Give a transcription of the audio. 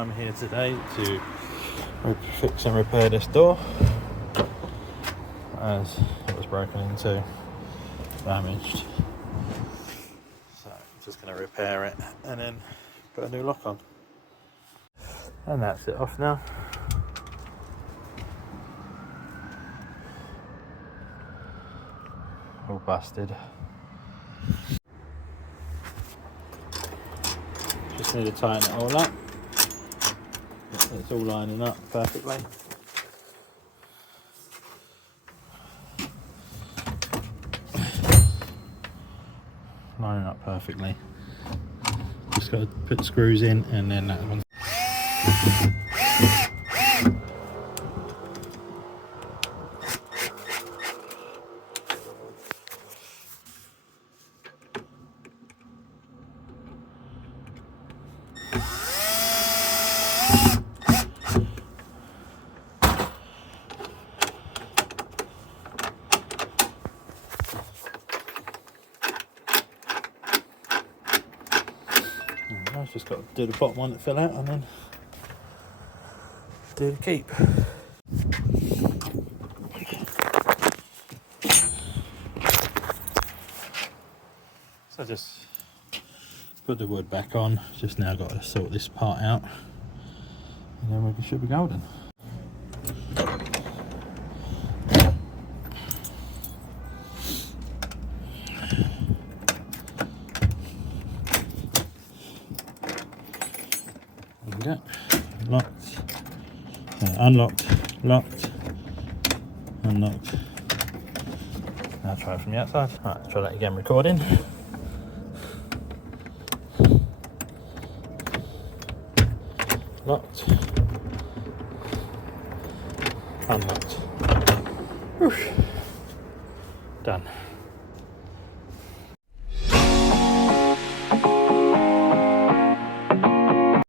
I'm here today to fix and repair this door as it was broken into, damaged. So I'm just going to repair it and then put a new lock on. And that's it off now. All busted. Just need to tighten it all up. It's all lining up perfectly. Lining up perfectly. Just got to put screws in and then that one. I've just got to do the bottom one to fill out and then do the keep. So just put the wood back on, just now got to sort this part out and then we should be golden. There we go. Locked, unlocked, locked, unlocked. Now try it from the outside. Alright, try that again, recording. Locked, unlocked. Whew. Done.